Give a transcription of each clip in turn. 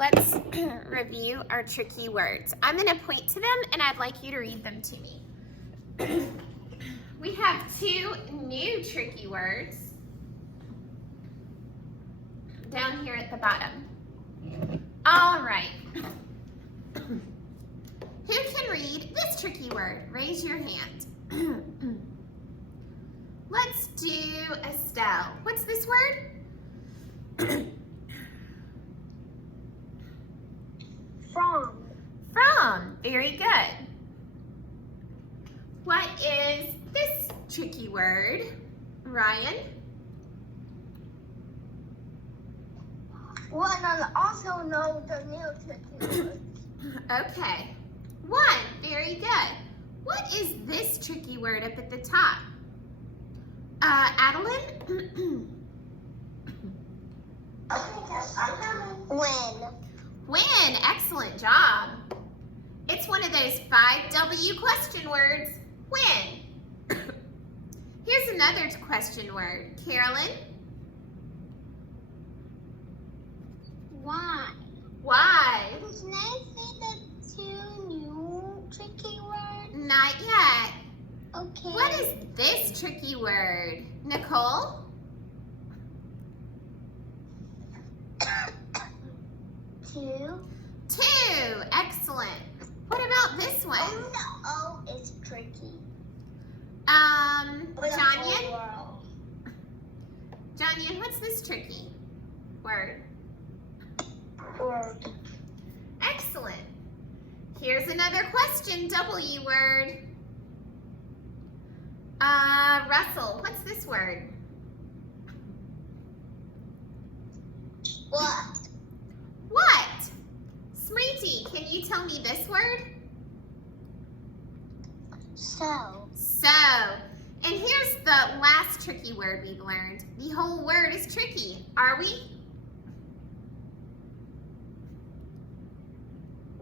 let's review our tricky words. I'm going to point to them and I'd like you to read them to me. We have two new tricky words down here at the bottom. All right. Who can read this tricky word? Raise your hand. Let's do Estelle. What's this word? From. From. Very good. What is this tricky word? Ryan? Well, and I also know the new tricky words. Okay. One. Very good. What is this tricky word up at the top? Adeline? When. When. Excellent job. It's one of those 5W question words. When. Here's another question word. Carolyn? Why? Why? Can I say the two new tricky words? Not yet. Okay. What is this tricky word? Nicole? Two. Two. Excellent. What about this one? Only the O is tricky. For the Jonyan? whole world. Jonyan, what's this tricky word? Word. Excellent. Here's another question, W word. Russell, what's this word? What? What? Smriti, can you tell me this word? So. So, and here's the last tricky word we've learned. The whole word is tricky, are we?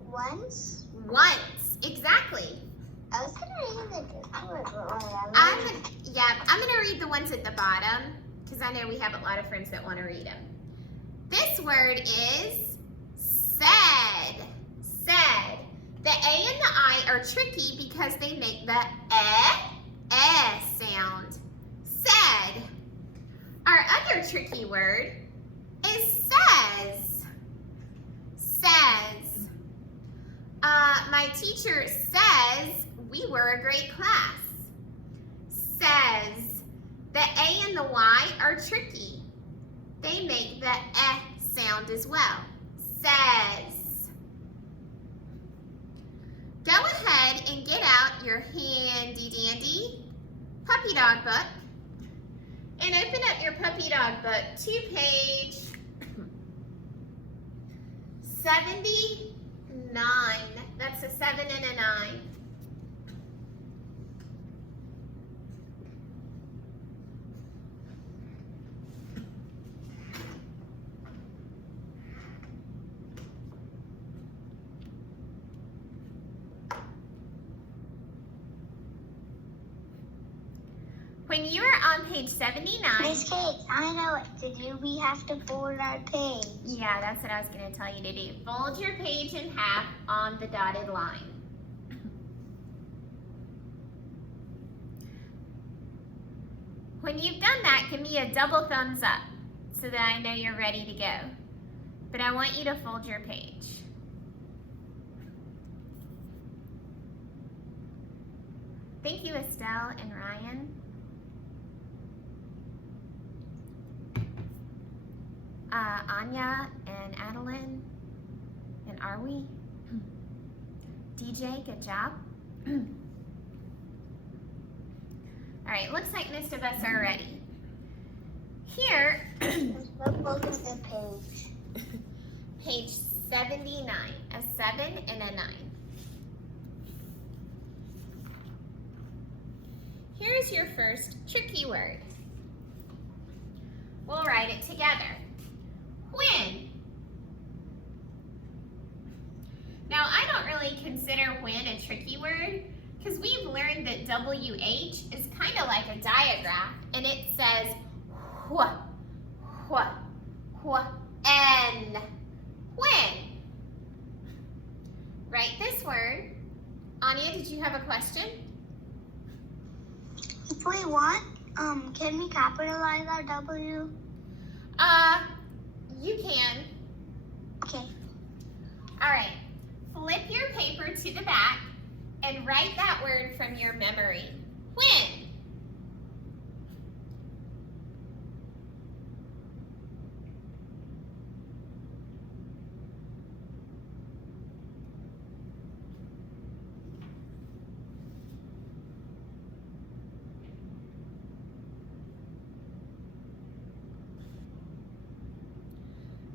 Once. Once, exactly. I was gonna read the tricky word, but I'm gonna read the ones at the bottom because I know we have a lot of friends that want to read them. This word is said. Said. The A and the I are tricky because they make the sound. Said. Our other tricky word is says. Says. My teacher says we were a great class. Says. The A and the Y are tricky. They make the sound as well. Says. Go ahead and get out your handy dandy puppy dog book and open up your puppy dog book to page 79. That's a 7 and a 9. When you are on page 79. Miss Kate, I know what to do. We have to fold our page. Yeah, that's what I was going to tell you to do. Fold your page in half on the dotted line. When you've done that, give me a double thumbs up so that I know you're ready to go. But I want you to fold your page. Thank you, Estelle and Ryan. Anya and Adeline, and are we? DJ, good job. All right, looks like most of us are ready. Here, What is the page? page 79, a 7 and a 9. Here's your first tricky word. We'll write it together. When. Now, I don't really consider when a tricky word because we've learned that WH is kind of like a diagraph and it says N. When. word, Anya, did you have a question? If we want, can we capitalize our W? You can. Okay. All right. Flip your paper to the back and write that word from your memory. When?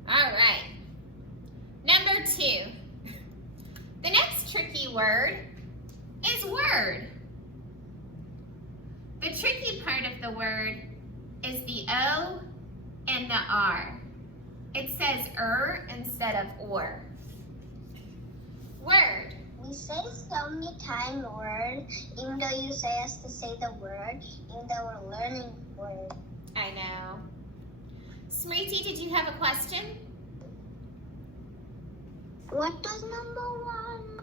All right. Number 2. The next tricky word is word. The tricky part of the word is the O and the R. It says instead of or. Word. We say so many times word, even though you say us to say the word, even though we're learning word. I know. Smriti, did you have a question? What does number 1?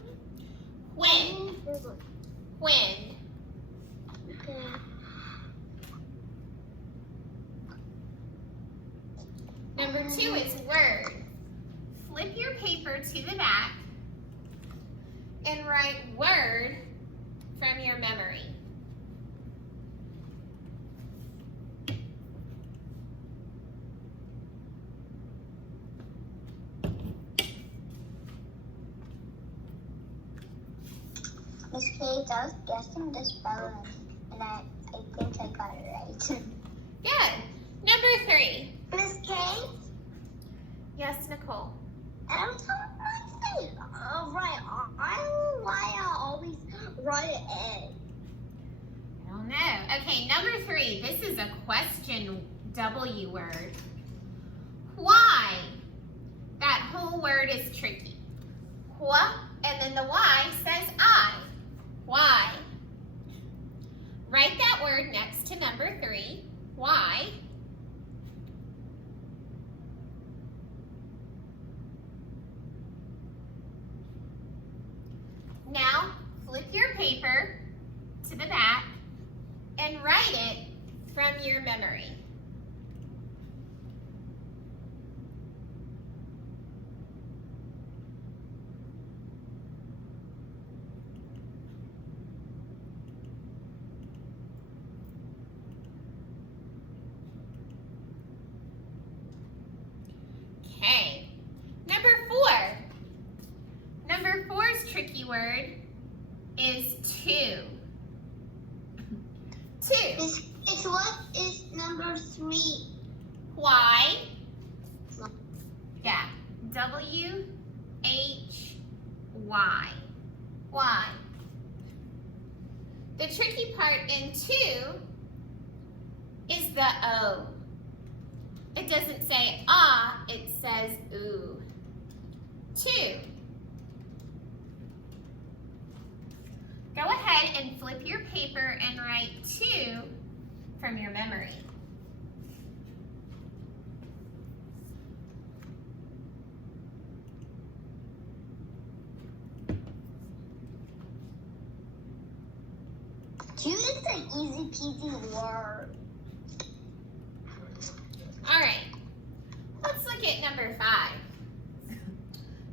When. When. Okay. Number 2 is word. Flip your paper to the back and write word from your memory. Miss Kate, I was guessing the spelling, and I think I got it right. Good. Number 3. Miss Kate? Yes, Nicole. Every time I say right, why I always write an A? I don't know. Okay, number 3. This is a question W word. Why? That whole word is tricky. Wha, and then the Y says I. Why? Write that word next to number 3. Why? Now, flip your paper to the back and write it from your memory. Okay, number 4. Number 4's tricky word is to. To. It's what is number 3? Why? Yeah. W-H-Y. Why? The tricky part in to is the O. It doesn't say ah, it says ooh. To. Go ahead and flip your paper and write to from your memory. Two is an easy peasy word. All right, let's look at number 5.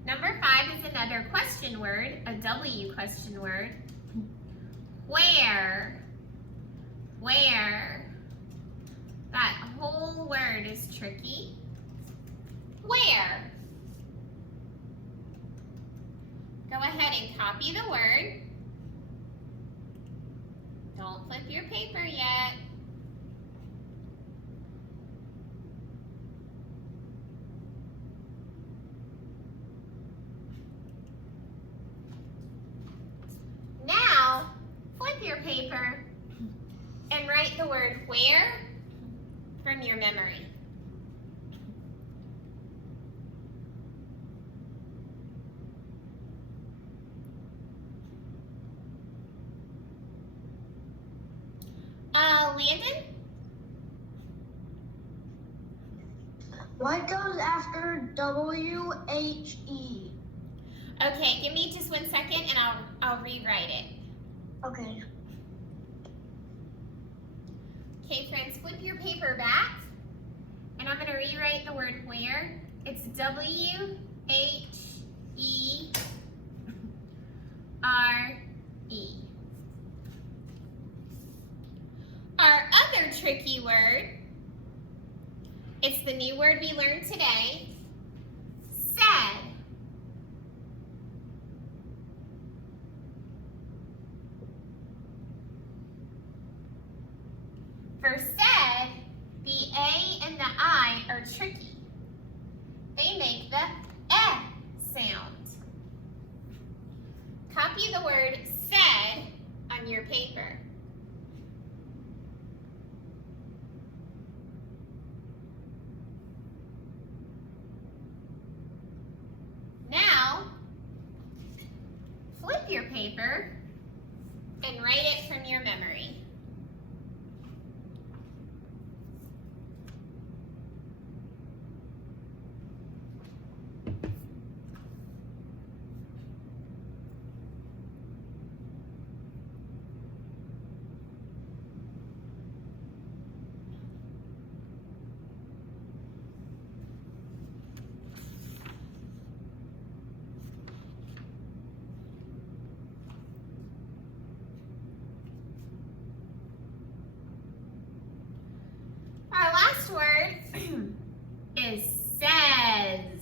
Number 5 is another question word, a W question word. Where? Where? That whole word is tricky. Where? Go ahead and copy the word. Don't flip your paper yet. Now, flip your paper and write the word where from your memory. Landon? What goes after W-H-E? Okay, give me just 1 second and I'll rewrite it. Okay. Okay, friends, flip your paper back. And I'm going to rewrite the word where. It's W-H-E-R-E. Our other tricky word, it's the new word we learned today, said. For said, the A and the I are tricky. They make the eh sound. Copy the word said on your paper. Now, flip your paper and write it from your memory. Our last word is says.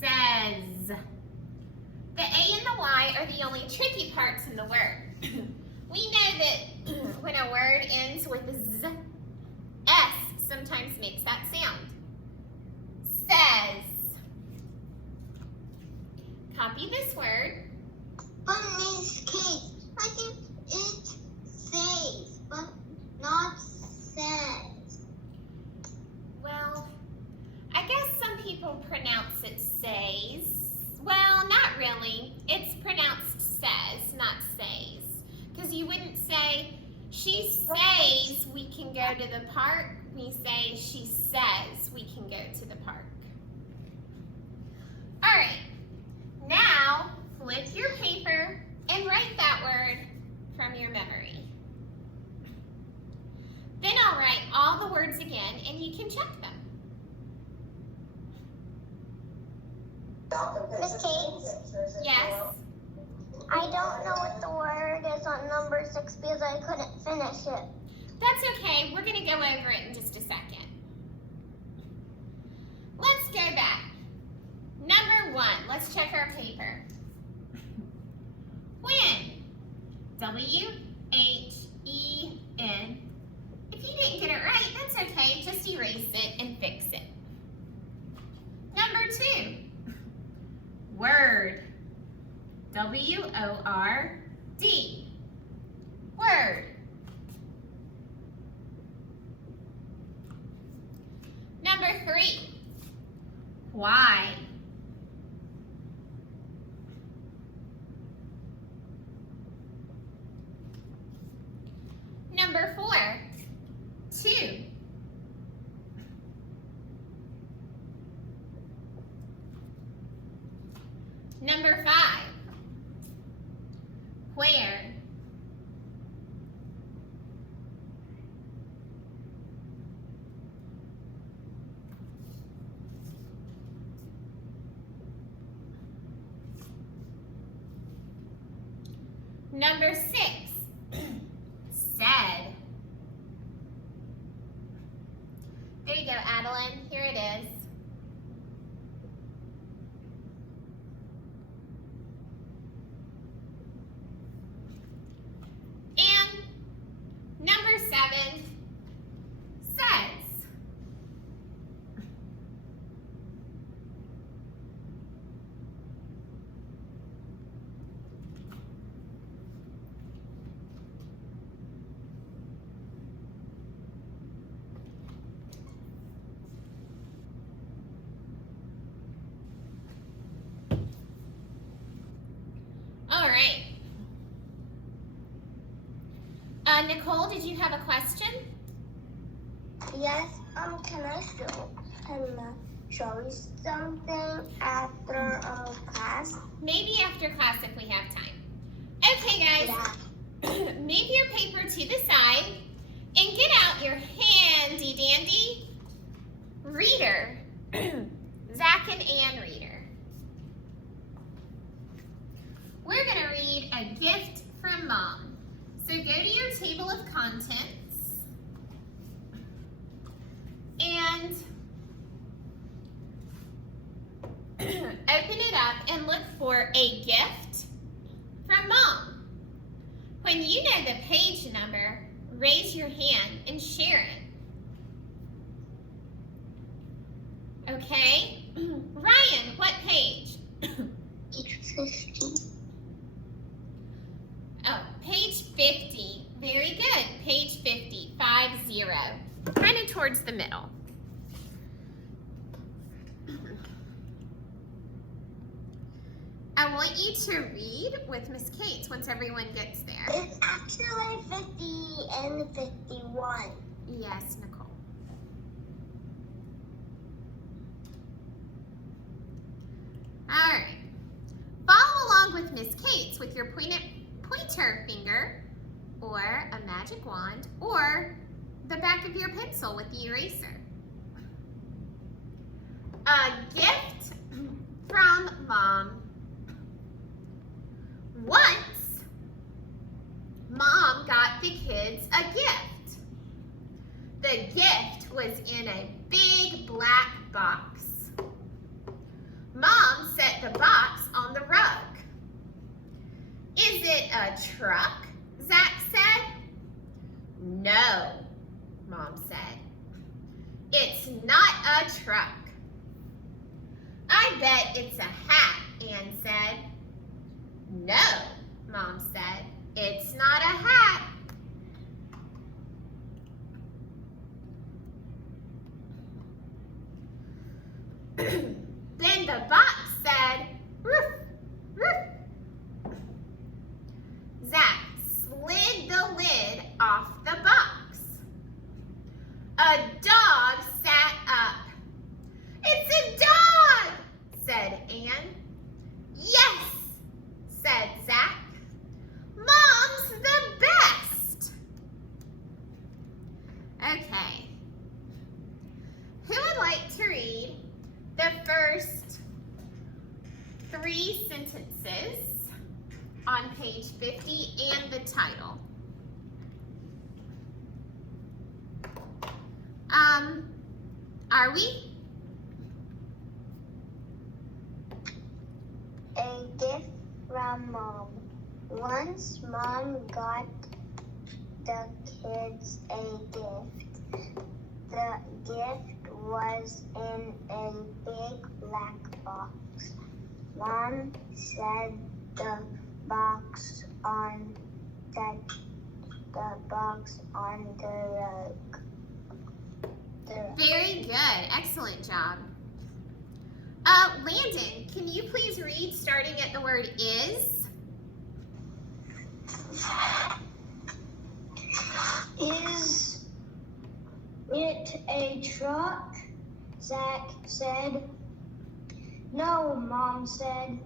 Says. The A and the Y are the only tricky parts in the word. We know that when a word ends with Z, S sometimes makes that sound. Says. Copy this word. But in this case, I think it says, but not says. Well, I guess some people pronounce it says. Well, not really. It's pronounced says, not says. Because you wouldn't say, she says we can go to the park. We say, she says we can go to the park. All right. Now, flip your paper and write that word from your memory. Then I'll write all the words again and you can check them. Miss Kate? Yes? I don't know what the word is on number 6 because I couldn't finish it. That's okay. We're going to go over it in just a second. Let's go back. Number 1. Let's check our paper. When. W-H-E-N. If you didn't get it right, that's okay. Just erase it and fix it. Number 2. Word. W-O-R-D. Word. Number 3. Why. Number 4. 2. Number 5. Where. Number 6. Said. There you go, Adeline. Here it is. And number 7. Says. All right. Nicole, did you have a question? Yes, Can I show you something after class? Maybe after class if we have time. Okay, guys. Move your paper to the side and get out your handy dandy reader. Zach and Ann reader. We're going to read A Gift from Mom. So go to your table of contents and open it up and look for A Gift from Mom. When you know the page number, raise your hand and share it. Okay? Ryan, what page? Page 50. Oh, page 50. Very good. Page 50. 50. Kind of towards the middle. I want you to read with Miss Kate once everyone gets there. It's actually 50 and 51. Yes, Nicole. All right. Follow along with Miss Kate's with your pointer finger or a magic wand or the back of your pencil with the eraser. A gift from Mom. Once, Mom got the kids a gift. The gift was in a big black box. Mom set the box on the rug. Is it a truck? Zach said. No, Mom said. It's not a truck. I bet it's a hat, Ann said. No, Mom said. It's not a hat. Then the box said, roof, roof. Zach slid the lid off the box. A dog sat up. It's a dog, said Ann. Yes, said Zach. Mom's the best. Okay. Who would like to read the first 3 sentences on page 50 and the title? Are we? A gift from Mom. Once Mom got the kids a gift. The gift was in a big black box. Mom set the box on the rug. Very good. Excellent job. Landon, can you please read starting at the word is? Is it a truck? Zach said. No, Mom said.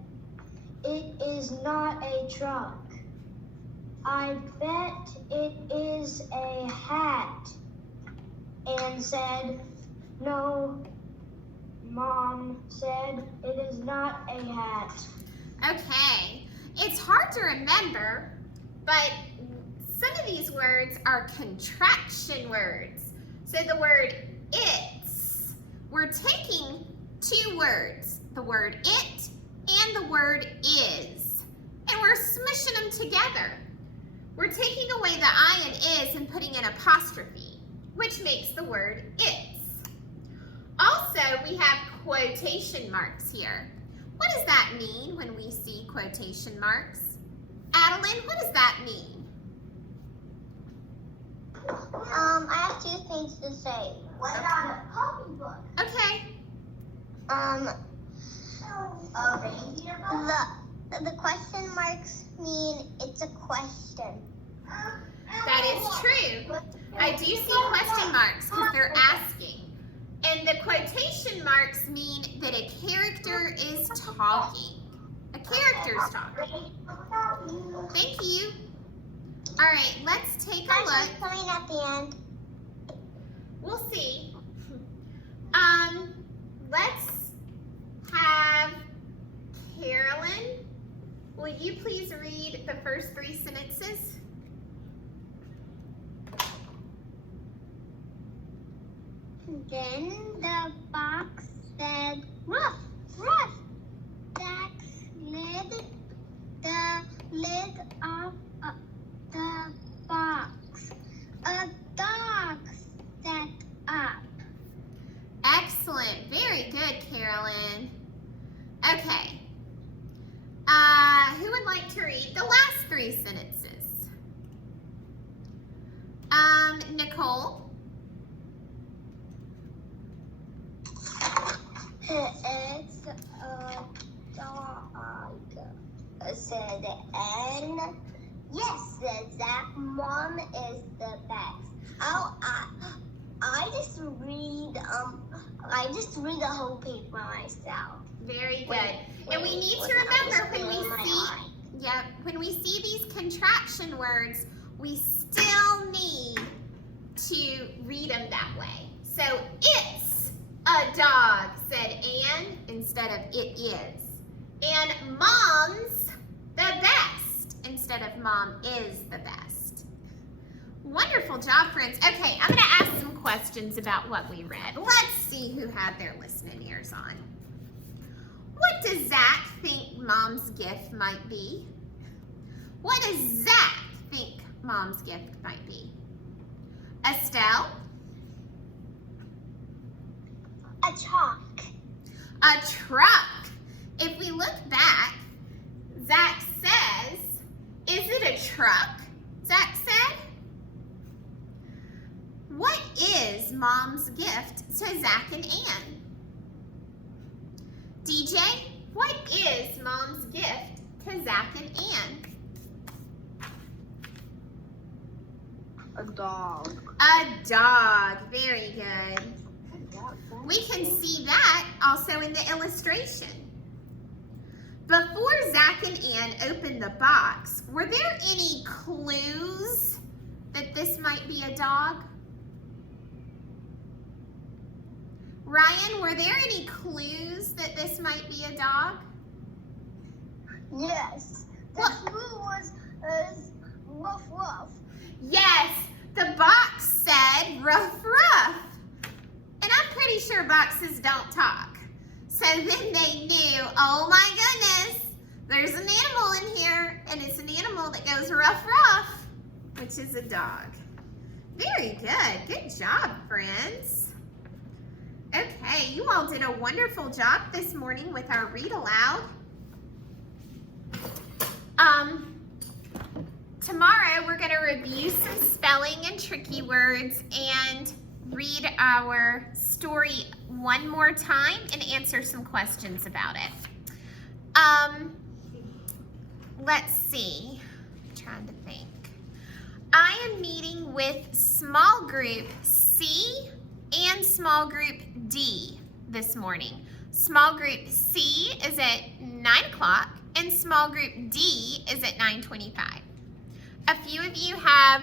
It is not a truck. I bet it is a hat. Ann said. No, Mom said. It is not a hat. Okay. It's hard to remember, but some of these words are contraction words. So the word it's, we're taking 2 words, the word it and the word is, and we're smushing them together. We're taking away the I and is and putting an apostrophe, which makes the word its. Also, we have quotation marks here. What does that mean when we see quotation marks? Adeline, what does that mean? I have 2 things to say. What about a copybook? Okay. A reindeer book? The question marks mean it's a question. That is true. I do see question marks because they're asking. marks mean that a character is talking. A character's talking. Thank you. All right, let's take a look. Coming at the end. We'll see. Let's have Carolyn. Will you please read the first 3 sentences? Then the box said, "Ruff, ruff." Jack slid the lid off the box. A dog sat up. Excellent. Very good, Carolyn. Okay. Who would like to read the last 3 sentences? Nicole. It's a dog, said Anne. Yes, said Zach. Mom is the best. I just read the whole paper myself. Very good. And we need to remember when we see these contraction words, we still need to read them that way. So it's a dog, said Anne, instead of it is. And mom's the best, instead of mom is the best. Wonderful job, friends. Okay, I'm going to ask some questions about what we read. Let's see who had their listening ears on. What does Zach think mom's gift might be? What does Zach think mom's gift might be? Estelle? A truck. A truck. If we look back, Zach says, is it a truck? Zach said. What is mom's gift to Zach and Anne? DJ, what is mom's gift to Zach and Anne? A dog. A dog. Very good. We can see that also in the illustration. Before Zach and Anne opened the box, were there any clues that this might be a dog? Ryan, were there any clues that this might be a dog? Yes. The clue was ruff ruff. Yes, the box said ruff ruff. And I'm pretty sure boxes don't talk. So then they knew, oh my goodness, there's an animal in here, and it's an animal that goes ruff ruff, which is a dog. Very good. Good job, friends. Okay, you all did a wonderful job this morning with our read aloud. Tomorrow we're going to review some spelling and tricky words and read our story one more time and answer some questions about it. Let's see. I'm trying to think. I am meeting with small group C and small group D this morning. Small group C is at 9 o'clock and small group D is at 9:25. A few of you have